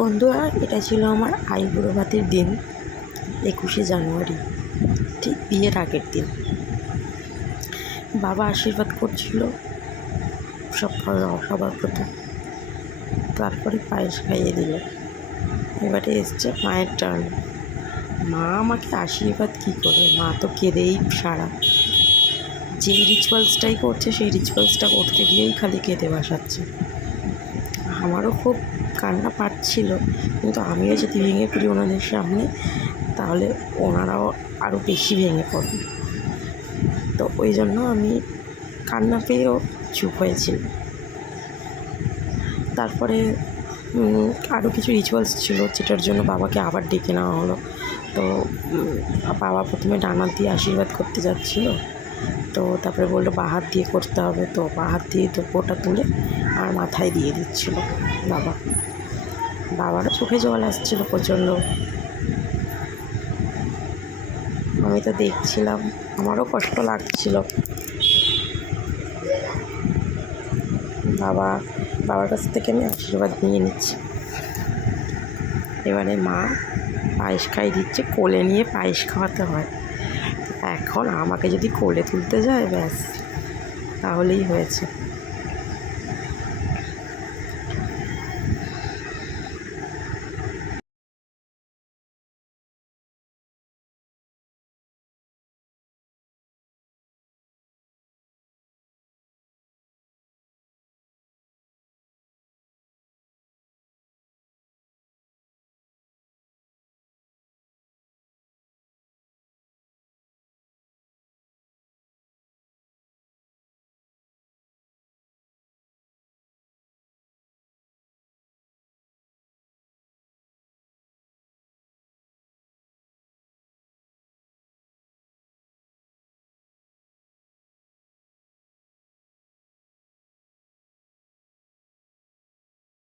বন্ধুরা, এটা ছিল আমার আইবুড়ো ভাতের দিন, 21শে জানুয়ারি, ঠিক বিয়ের আগের দিন। বাবা আশীর্বাদ করছিল সবার প্রথম, তারপরে পায়েস খাইয়ে দিল। এবারে এসছে মায়ের টার্ন। মা আমাকে আশীর্বাদ কী করে, মা তো কেঁদেই সারা। যেই রিচুয়ালসটাই করছে সেই রিচুয়ালসটা করতে গিয়েই খালি কেঁদে বসাচ্ছে। আমারও খুব কান্না পাচ্ছিল, কিন্তু আমিও যদি ভেঙে পড়ি ওনাদের সামনে তাহলে ওনারাও আরও বেশি ভেঙে পড়বে। তো ওই জন্য আমি কান্না পেয়েও চুপ হয়েছিল। তারপরে আরও কিছু রিচুয়ালস ছিল যেটার জন্য বাবাকে আবার ডেকে নেওয়া হলো। তো বাবা প্রথমে ডানা দিয়ে আশীর্বাদ করতে যাচ্ছিল, তো তারপরে বললো বাঁ হাত দিয়ে করতে হবে। তো বাঁ হাত দিয়ে টোপোটা তুলে আর মাথায় দিয়ে দিচ্ছিল বাবারও চোখে জল আসছিল প্রচণ্ড। আমি তো দেখছিলাম, আমারও কষ্ট লাগছিল। বাবার কাছ থেকে আমি আশীর্বাদ নিয়ে নিচ্ছি। এবারে মা পায়েস খাইয়ে দিচ্ছে, কোলে নিয়ে পায়েস খাওয়াতে হয়। এখন আমাকে যদি কোলে তুলতে যায় ব্যাস, তাহলেই হয়েছে।